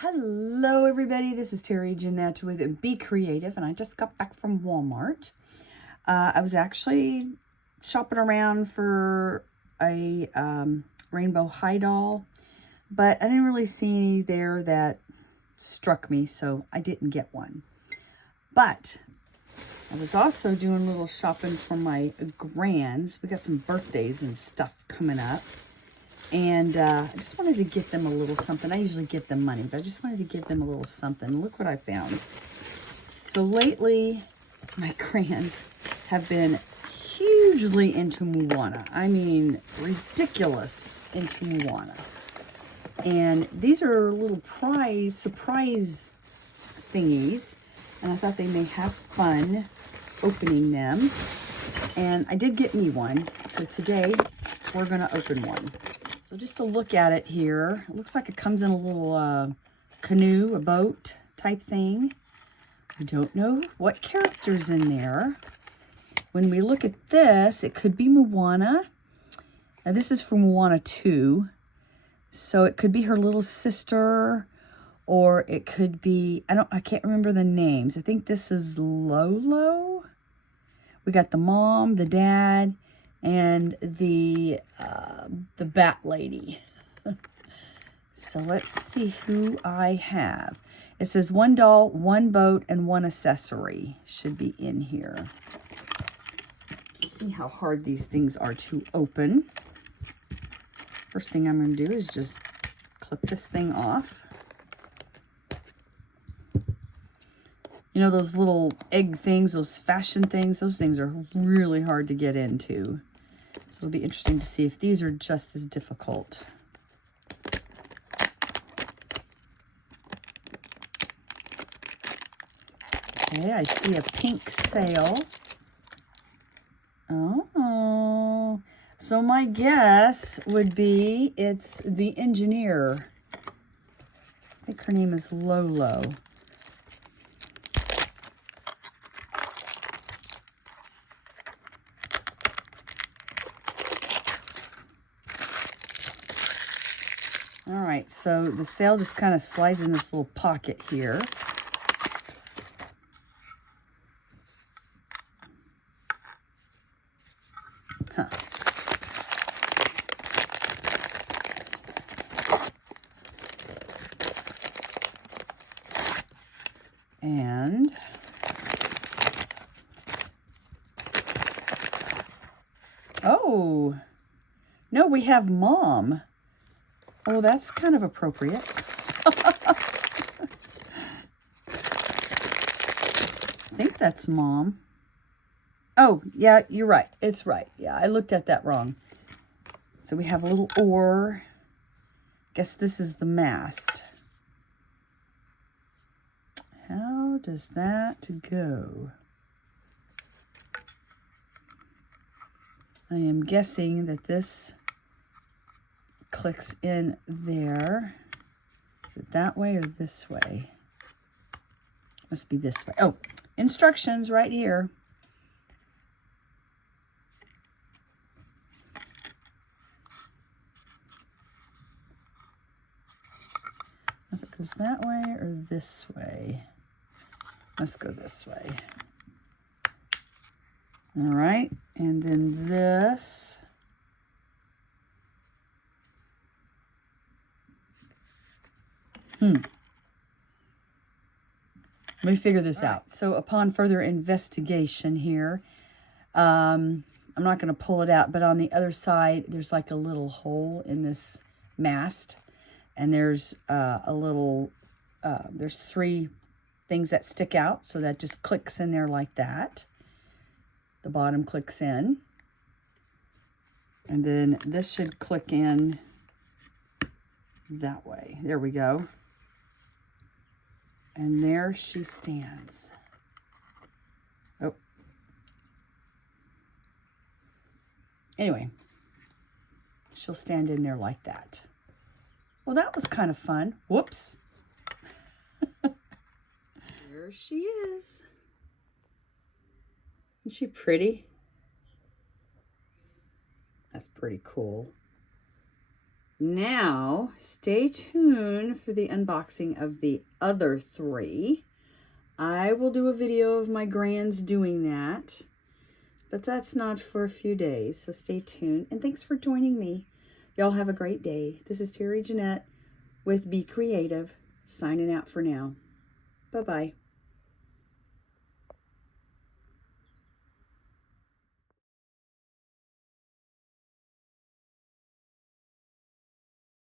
Hello everybody, this is Terry Jeanette with Be Creative, and I just got back from Walmart. I was actually shopping around for a rainbow high doll, but I didn't really see any there that struck me, so I didn't get one. But I was also doing a little shopping for my grands. We got some birthdays and stuff coming up. And I just wanted to get them a little something. I usually give them money, but I just wanted to give them a little something. Look what I found. So lately, my grands have been hugely into Moana. I mean, ridiculous into Moana. And these are little surprise thingies. And I thought they may have fun opening them. And I did get me one. So today, we're going to open one. So just to look at it here, it looks like it comes in a little canoe, a boat type thing. I don't know what character's in there. When we look at this, it could be Moana. Now this is from Moana 2. So it could be her little sister, or it could be, I can't remember the names. I think this is Lolo. We got the mom, the dad, and the bat lady. So let's see who I have. It says 1 doll, 1 boat, and 1 accessory should be in here. See how hard these things are to open. First thing I'm going to do is just clip this thing off. You know those little egg things, those fashion things, those things are really hard to get into. So it'll be interesting to see if these are just as difficult. Okay, I see a pink sail. Oh, so my guess would be it's the engineer. I think her name is Lolo. All right, so the sail just kind of slides in this little pocket here. Huh. And oh, no, we have Mom. Oh, that's kind of appropriate. I think that's Mom. Oh, yeah, you're right. It's right. Yeah, I looked at that wrong. So we have a little oar. Guess this is the mast. How does that go? I am guessing that this clicks in there. Is it that way or this way? Must be this way. Oh, instructions right here. If it goes that way or this way. Let's go this way. All right, and then this. Let me figure this out. So upon further investigation here, I'm not going to pull it out, but on the other side, there's like a little hole in this mast. And there's there's 3 things that stick out. So that just clicks in there like that. The bottom clicks in. And then this should click in that way. There we go. And there she stands. Oh. Anyway, she'll stand in there like that. Well, that was kind of fun. Whoops. There she is. Isn't she pretty? That's pretty cool. Now, stay tuned for the unboxing of the other 3. I will do a video of my grands doing that, but that's not for a few days, so stay tuned. And thanks for joining me. Y'all have a great day. This is Terry Jeanette with Be Creative, signing out for now. Bye-bye.